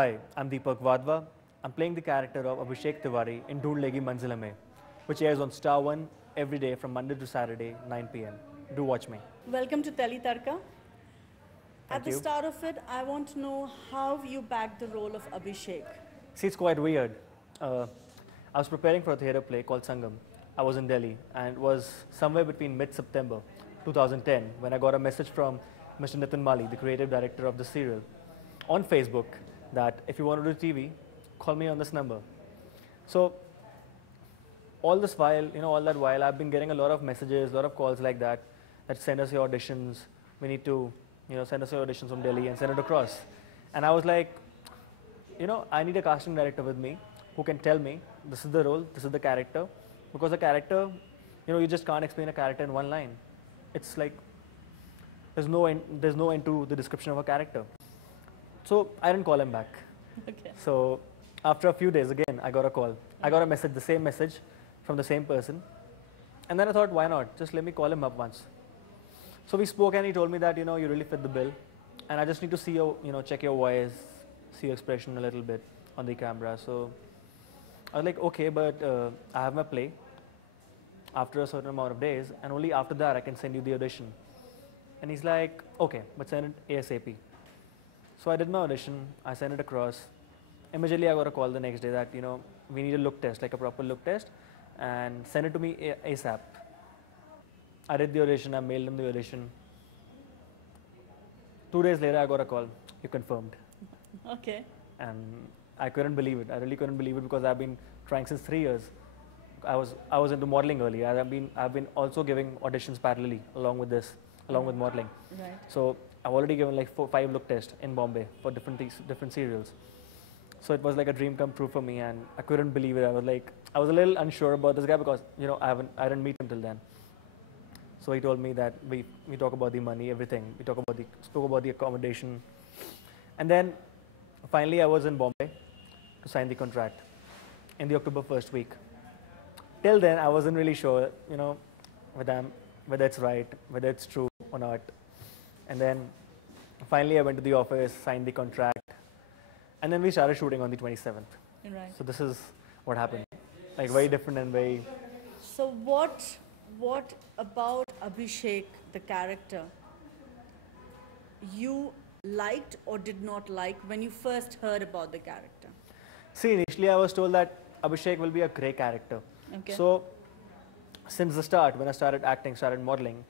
Hi, I'm Deepak Vadva. I'm playing the character of Abhishek Tiwari in Dhoond Legi Manzil Mein, which airs on Star One every day from Monday to Saturday, 9 p.m. Do watch me. Welcome to Teli Tarka. Thank At the you. start of it, I want to know how you bagged the role of Abhishek. See, it's quite weird. I was preparing for a theatre play called Sangam. I was in Delhi, and it was somewhere between mid-September 2010 when I got a message from Mr. Nitin Mali, the creative director of the serial, on Facebook that if you want to do TV, call me on this number. So all this while, all that while, I've been getting a lot of messages, a lot of calls like that, that send us your auditions. We need to, send us your auditions from Delhi and send it across. And I was like, I need a casting director with me who can tell me this is the role, this is the character, because the character, you just can't explain a character in one line. It's like there's no end to the description of a character. So I didn't call him back. Okay. So after a few days, again, I got a call. I got a message, the same message from the same person. And then I thought, why not? Just let me call him up once. So we spoke and he told me that, you really fit the bill. And I just need to see your, check your voice, see your expression a little bit on the camera. So I was like, okay, but I have my play after a certain amount of days. And only after that I can send you the audition. And he's like, okay, but send it ASAP. So I did my audition, I sent it across. Immediately I got a call the next day that, we need a look test, like a proper look test, and send it to me ASAP. I did the audition, I mailed him the audition. 2 days later I got a call, you confirmed. Okay. And I couldn't believe it. I really couldn't believe it because I've been trying since 3 years. I was into modeling earlier. I've been also giving auditions parallelly along with modeling. Right. So I've already given like 4-5 look tests in Bombay for different serials. So it was like a dream come true for me, and I couldn't believe it. I was a little unsure about this guy because I didn't meet him till then. So he told me that we talk about the money, everything. Spoke about the accommodation, and then finally I was in Bombay to sign the contract in the October 1st week. Till then I wasn't really sure, whether it's right, whether it's true or not. And then finally I went to the office, signed the contract, and then we started shooting on the 27th. Right. So this is what happened. Like very different and very... So what about Abhishek, the character, you liked or did not like when you first heard about the character? See, initially I was told that Abhishek will be a grey character. Okay. So since the start, when I started acting, started modeling,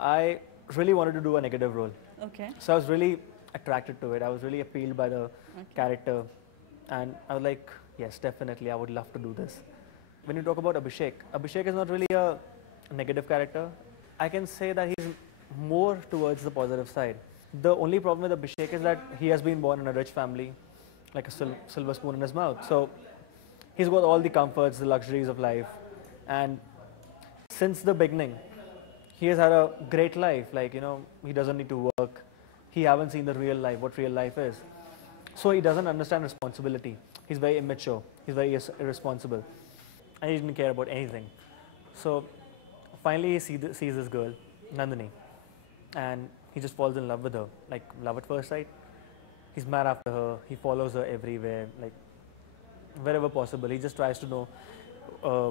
I really wanted to do a negative role. Okay. So I was really attracted to it. I was really appealed by the character. And I was like, yes, definitely, I would love to do this. When you talk about Abhishek, Abhishek is not really a negative character. I can say that he's more towards the positive side. The only problem with Abhishek is that he has been born in a rich family, like a silver spoon in his mouth. So he's got all the comforts, the luxuries of life. And since the beginning, he has had a great life. He doesn't need to work. He haven't seen the real life, what real life is. So he doesn't understand responsibility. He's very immature. He's very irresponsible. And he didn't care about anything. So finally he sees this girl, Nandini. And he just falls in love with her, like love at first sight. He's mad after her. He follows her everywhere, like wherever possible. He just tries to know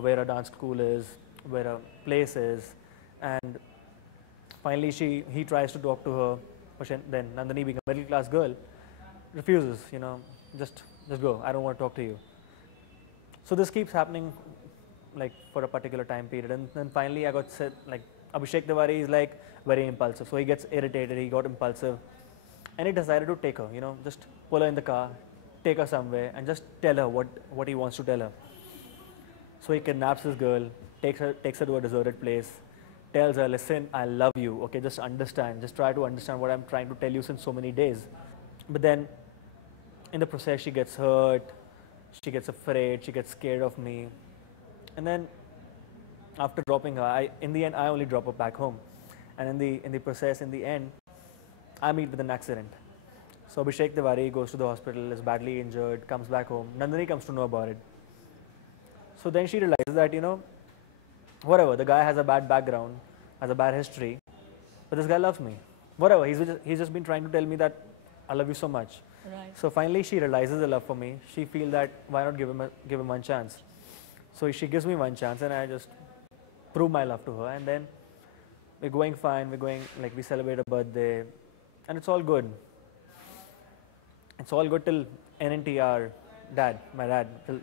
where a dance school is, where a place is. And finally he tries to talk to her, but then Nandini, being a middle class girl, refuses, just go, I don't want to talk to you. So this keeps happening like for a particular time period, and then finally I got said, like, Abhishek Tiwari is like very impulsive, so he gets irritated, he got impulsive, and he decided to take her, just pull her in the car, take her somewhere and just tell her what he wants to tell her. So he kidnaps this girl, takes her to a deserted place, tells her, listen, I love you, okay, just understand, just try to understand what I'm trying to tell you since so many days. But then in the process she gets hurt, she gets afraid, she gets scared of me. And then after dropping her, in the end I only drop her back home. And in the process, in the end, I meet with an accident. So Abhishek Tiwari goes to the hospital, is badly injured, comes back home. Nandini comes to know about it. So then she realizes that, whatever, the guy has a bad background, has a bad history, but this guy loves me. Whatever, he's just been trying to tell me that I love you so much. Right. So finally she realizes the love for me. She feels that why not give him one chance. So she gives me one chance and I just prove my love to her, and then we're going fine, we're going like we celebrate a birthday and it's all good. It's all good till NNTR dad, my dad, till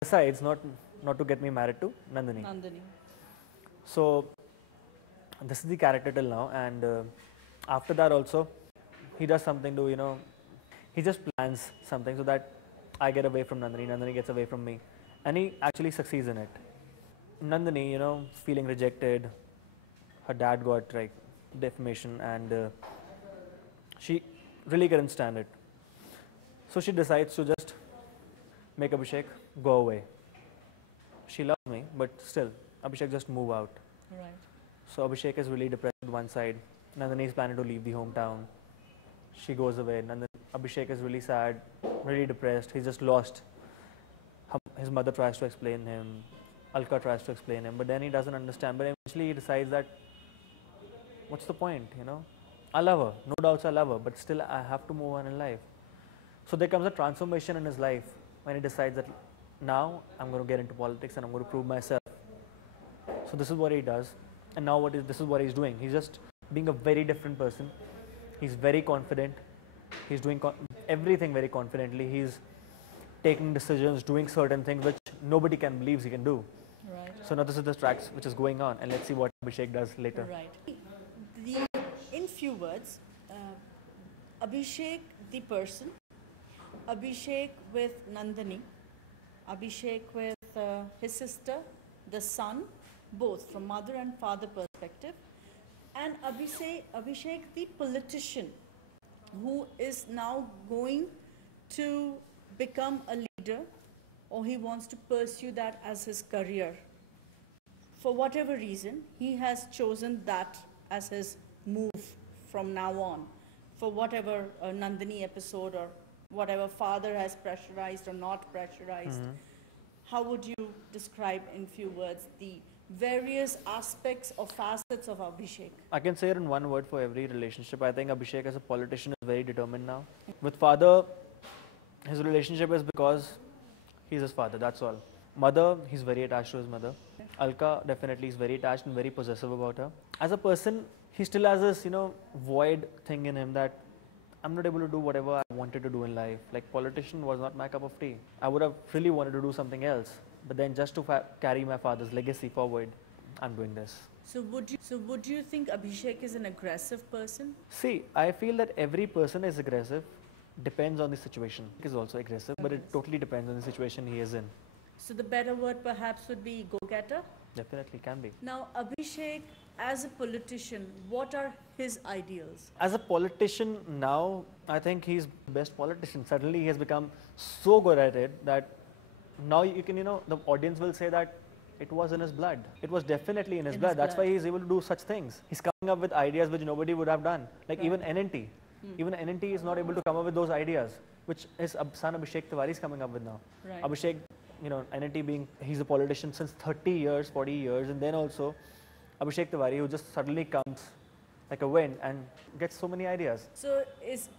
decides not to get me married to Nandini. Nandini. So this is the character till now, and after that also he does something to, he just plans something so that I get away from Nandini, Nandini gets away from me, and he actually succeeds in it. Nandini, feeling rejected, her dad got like defamation, and she really couldn't stand it. So she decides to just make Abhishek go away. She loves me, but still, Abhishek just move out. Right. So Abhishek is really depressed with one side. Nandini is planning to leave the hometown. She goes away. Abhishek is really sad, really depressed. He's just lost. His mother tries to explain him. Alka tries to explain him, but then he doesn't understand. But eventually he decides that, what's the point, I love her. No doubts I love her, but still I have to move on in life. So there comes a transformation in his life when he decides that now I'm going to get into politics and I'm going to prove myself. So this is what he does. And now this is what he's doing. He's just being a very different person. He's very confident. He's doing everything very confidently. He's taking decisions, doing certain things which nobody can believe he can do. Right. So now this is the tracks which is going on, and let's see what Abhishek does later. Right. In few words, Abhishek the person, Abhishek with Nandini, Abhishek with his sister, the son, both from mother and father perspective, and Abhishek the politician who is now going to become a leader, or he wants to pursue that as his career. For whatever reason, he has chosen that as his move from now on. For whatever Nandini episode or whatever father has pressurized or not pressurized, how would you describe in few words the various aspects or facets of Abhishek? I can say it in one word for every relationship. I think Abhishek as a politician is very determined now. With father, his relationship is because he's his father, that's all. Mother, he's very attached to his mother. Alka definitely is very attached and very possessive about her. As a person, he still has this, void thing in him that I'm not able to do whatever I wanted to do in life. Like politician was not my cup of tea. I would have really wanted to do something else. But then just to carry my father's legacy forward, I'm doing this. So would you think Abhishek is an aggressive person? See, I feel that every person is aggressive. Depends on the situation. He is also aggressive, but it totally depends on the situation he is in. So the better word perhaps would be go-getter? Definitely can be. Now Abhishek, as a politician, what are his ideals? As a politician now, I think he's the best politician. Suddenly he has become so good at it that now you can, the audience will say that it was in his blood. It was definitely in his blood. That's why he's able to do such things. He's coming up with ideas which nobody would have done. Like even NNT. Even NNT is not able to come up with those ideas, which his son Abhishek Tiwari is coming up with now. Right. Abhishek, NNT being, he's a politician since 30 years, 40 years, and then also Abhishek Tiwari, who just suddenly comes like a wind and gets so many ideas. So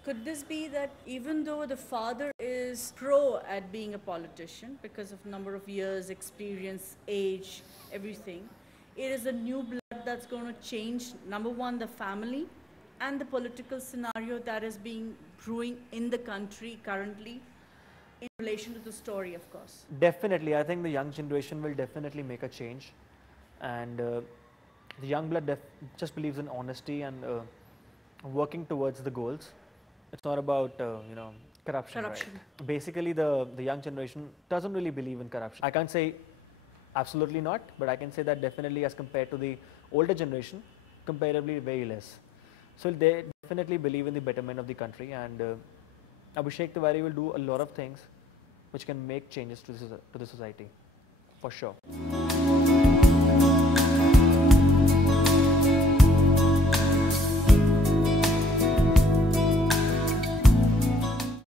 could this be that even though the father is pro at being a politician because of number of years, experience, age, everything, it is a new blood that's going to change, number one, the family and the political scenario that is being brewing in the country currently in relation to the story, of course? Definitely, I think the young generation will definitely make a change, and the young blood just believes in honesty and working towards the goals. It's not about corruption. Right? Basically, the young generation doesn't really believe in corruption. I can't say absolutely not, but I can say that definitely as compared to the older generation, comparatively very less. So they definitely believe in the betterment of the country, and Abhishek Tiwari will do a lot of things which can make changes to the society, for sure.